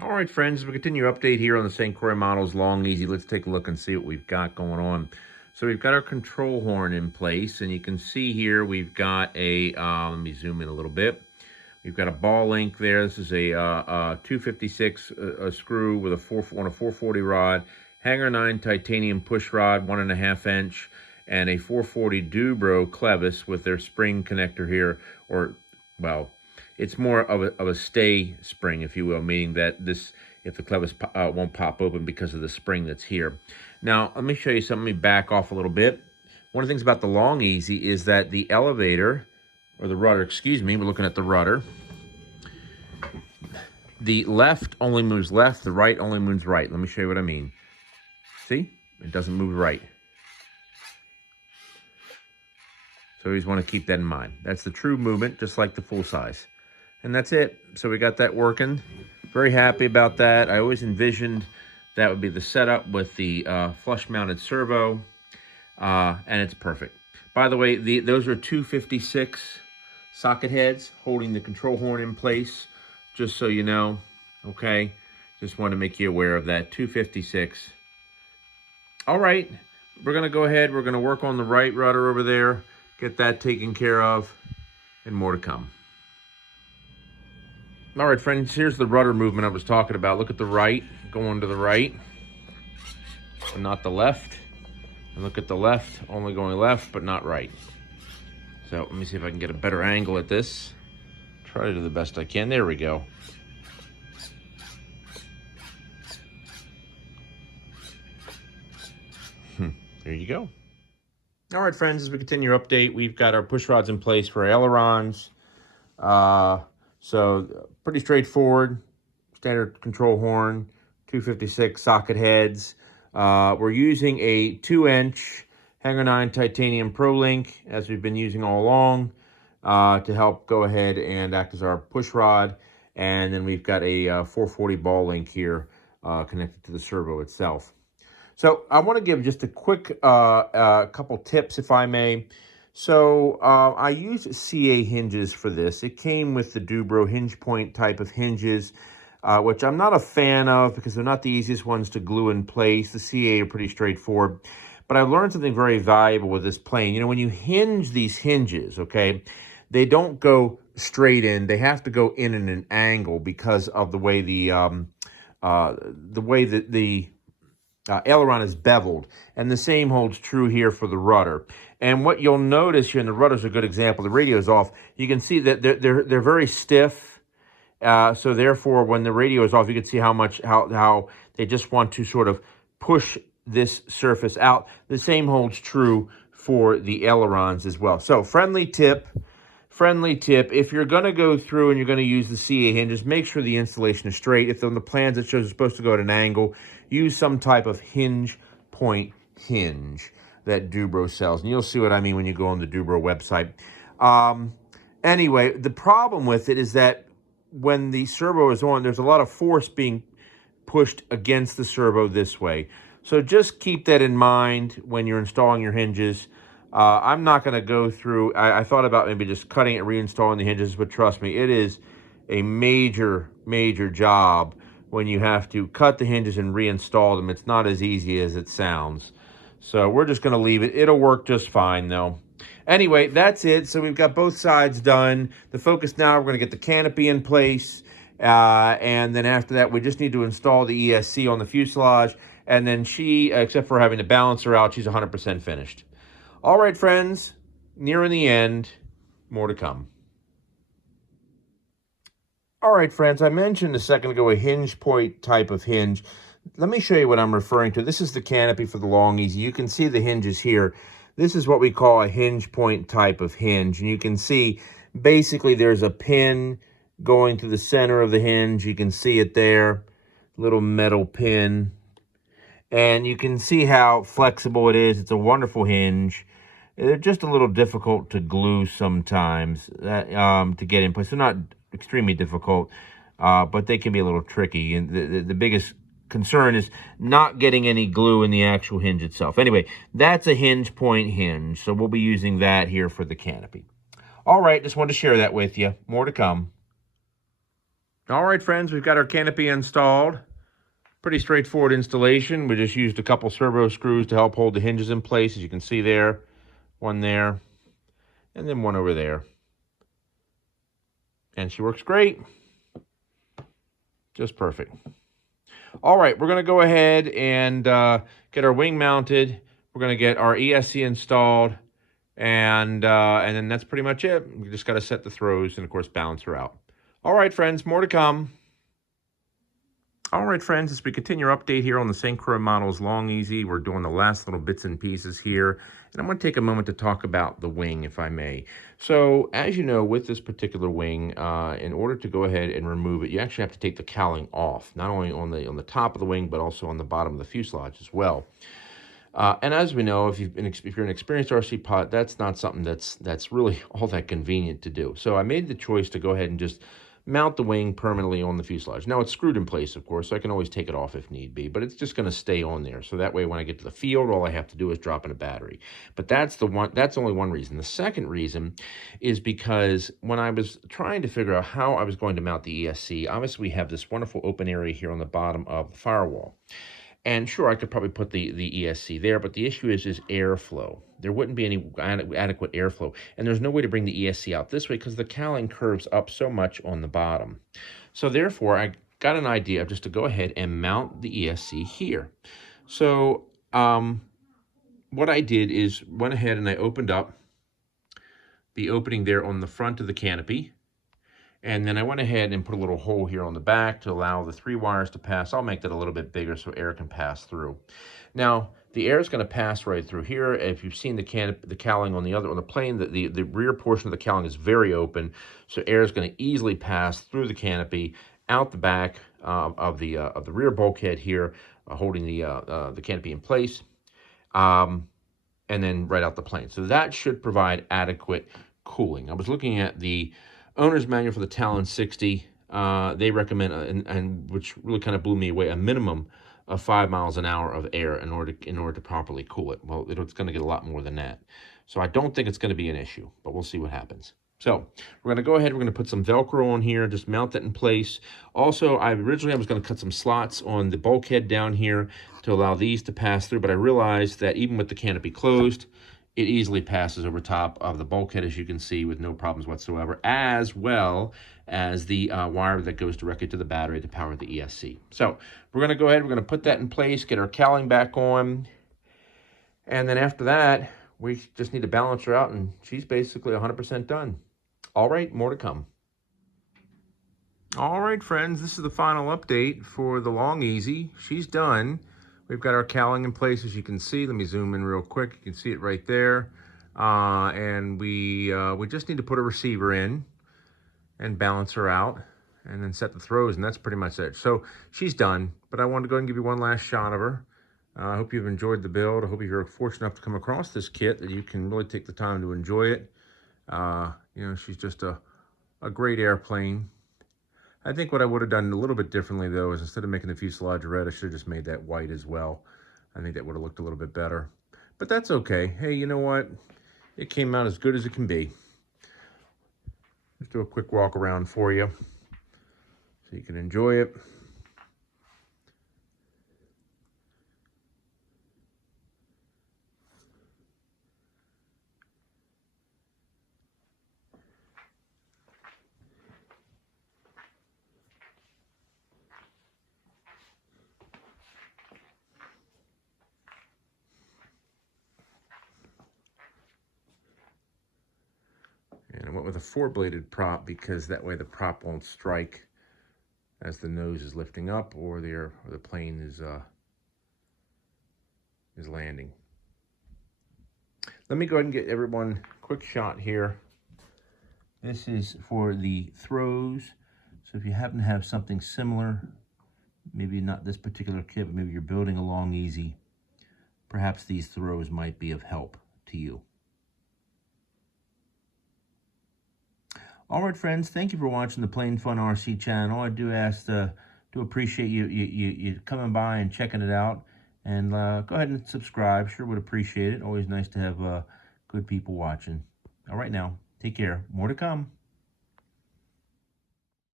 All right, friends, as we continue update here on the St. Croix models, long, easy, let's take a look and see what we've got going on. So we've got our control horn in place, and you can see here we've got a, let me zoom in a little bit. We've got a ball link there. This is a 256 screw with a 440 rod, hanger 9 titanium push rod, 1.5 inch, and a 440 Dubro clevis with their spring connector here, or, well, it's more of a stay spring, if you will, meaning that this, if the clevis won't pop open because of the spring that's here. Now, let me show you something. Let me back off a little bit. One of the things about the long easy is that the elevator, or the rudder, excuse me, we're looking at the rudder. The left only moves left, the right only moves right. Let me show you what I mean. See? It doesn't move right. So you always want to keep that in mind. That's the true movement, just like the full size. And that's it. So we got that working. Very happy about that. I always envisioned that would be the setup with the flush-mounted servo, and it's perfect. By the way, those are 256 socket heads holding the control horn in place, just so you know, okay? Just want to make you aware of that, 256. All right, we're going to go ahead. We're going to work on the right rudder over there, get that taken care of, and more to come. All right, friends, here's the rudder movement I was talking about. Look at the right, going to the right, and not the left. And look at the left, only going left, but not right. So let me see if I can get a better angle at this. Try to do the best I can. There we go. There you go. All right, friends, as we continue our update, we've got our push rods in place for our ailerons. So pretty straightforward, standard control horn, 256 socket heads. We're using a 2-inch hanger 9 titanium Pro Link, as we've been using all along, to help go ahead and act as our push rod. And then we've got a 440 ball link here connected to the servo itself. So I want to give just a quick couple tips, if I may. So I use CA hinges for this. It came with the Dubro hinge point type of hinges, which I'm not a fan of because they're not the easiest ones to glue in place. The CA are pretty straightforward. But I learned something very valuable with this plane. You know, when you hinge these hinges, okay, they don't go straight in. They have to go in an angle because of the way the aileron is beveled, and the same holds true here for the rudder. And what you'll notice here, and the rudder's a good example, the radio is off, you can see that they're very stiff, so therefore when the radio is off, you can see how they just want to sort of push this surface out. The same holds true for the ailerons as well. So friendly tip, if you're going to go through and you're going to use the CA hinges, make sure the installation is straight. If on the plans it shows it's supposed to go at an angle, use some type of hinge point hinge that Dubro sells. And you'll see what I mean when you go on the Dubro website. Anyway, the problem with it is that when the servo is on, there's a lot of force being pushed against the servo this way. So just keep that in mind when you're installing your hinges. I'm not going to go through, I thought about maybe just cutting it, reinstalling the hinges, but trust me, it is a major job when you have to cut the hinges and reinstall them. It's not as easy as it sounds. So we're just going to leave it. It'll work just fine, though. Anyway, that's it. So we've got both sides done. The focus now, we're going to get the canopy in place. And then after that, we just need to install the ESC on the fuselage. And then she, except for having to balance her out, she's 100% finished. All right, friends, nearing the end, more to come. All right, friends, I mentioned a second ago a hinge point type of hinge. Let me show you what I'm referring to. This is the canopy for the long easy. You can see the hinges here. This is what we call a hinge point type of hinge. And you can see basically there's a pin going to the center of the hinge. You can see it there, little metal pin. And you can see how flexible it is. It's a wonderful hinge. They're just a little difficult to glue sometimes to get in place. They're not extremely difficult, but they can be a little tricky. And the biggest concern is not getting any glue in the actual hinge itself. Anyway, that's a hinge point hinge. So we'll be using that here for the canopy. All right, just wanted to share that with you. More to come. All right, friends, we've got our canopy installed. Pretty straightforward installation. We just used a couple servo screws to help hold the hinges in place, as you can see there. One there, and then one over there. And she works great. Just perfect. All right, we're going to go ahead and get our wing mounted. We're going to get our ESC installed, and then that's pretty much it. We just got to set the throws and, of course, balance her out. All right, friends, more to come. All right, friends, as we continue our update here on the St. Croix models Long Easy, we're doing the last little bits and pieces here. And I'm going to take a moment to talk about the wing, if I may. So, as you know, with this particular wing, in order to go ahead and remove it, you actually have to take the cowling off, not only on the top of the wing, but also on the bottom of the fuselage as well. And as we know, if you're an experienced RC pilot, that's not something that's really all that convenient to do. So I made the choice to go ahead and just mount the wing permanently on the fuselage. Now it's screwed in place, of course, so I can always take it off if need be, but it's just going to stay on there. So that way, when I get to the field, all I have to do is drop in a battery. But that's only one reason. The second reason is because when I was trying to figure out how I was going to mount the ESC, obviously we have this wonderful open area here on the bottom of the firewall. And sure, I could probably put the ESC there, but the issue is airflow. There wouldn't be any adequate airflow. And there's no way to bring the ESC out this way because the cowling curves up so much on the bottom. So therefore, I got an idea just to go ahead and mount the ESC here. So what I did is went ahead and I opened up the opening there on the front of the canopy. And then I went ahead and put a little hole here on the back to allow the 3 wires to pass. I'll make that a little bit bigger so air can pass through. Now, the air is going to pass right through here. If you've seen the cowling on the plane, the rear portion of the cowling is very open, so air is going to easily pass through the canopy, out the back of the rear bulkhead here, holding the canopy in place, and then right out the plane. So that should provide adequate cooling. I was looking at the owner's manual for the Talon 60. They recommend, and which really kind of blew me away, a minimum of 5 miles an hour of air in order to properly cool it. Well, it's going to get a lot more than that. So I don't think it's going to be an issue, but we'll see what happens. So we're going to go ahead, we're going to put some Velcro on here, just mount that in place. Also, originally I was going to cut some slots on the bulkhead down here to allow these to pass through, but I realized that even with the canopy closed, it easily passes over top of the bulkhead, as you can see, with no problems whatsoever, as well as the wire that goes directly to the battery to power the ESC. So we're going to go ahead, we're going to put that in place, get our cowling back on, and then after that, we just need to balance her out, and she's basically 100% done. All right, more to come. All right, friends, this is the final update for the Long Easy. She's done. We've got our cowling in place, as you can see. Let me zoom in real quick. You can see it right there. And we just need to put a receiver in and balance her out and then set the throws, and that's pretty much it. So she's done, but I wanted to go ahead and give you one last shot of her. I hope you've enjoyed the build. I hope you're fortunate enough to come across this kit, that you can really take the time to enjoy it. You know, she's just a great airplane. I think what I would have done a little bit differently, though, is instead of making the fuselage red, I should have just made that white as well. I think that would have looked a little bit better. But that's okay. Hey, you know what? It came out as good as it can be. Let's do a quick walk around for you so you can enjoy it. And I went with a 4-bladed prop because that way the prop won't strike as the nose is lifting up or the plane is landing. Let me go ahead and get everyone a quick shot here. This is for the throws. So if you happen to have something similar, maybe not this particular kit, but maybe you're building a Long Easy, perhaps these throws might be of help to you. All right, friends, thank you for watching the Plain Fun RC channel. I do appreciate you coming by and checking it out. And go ahead and subscribe. Sure would appreciate it. Always nice to have good people watching. All right, now, take care. More to come.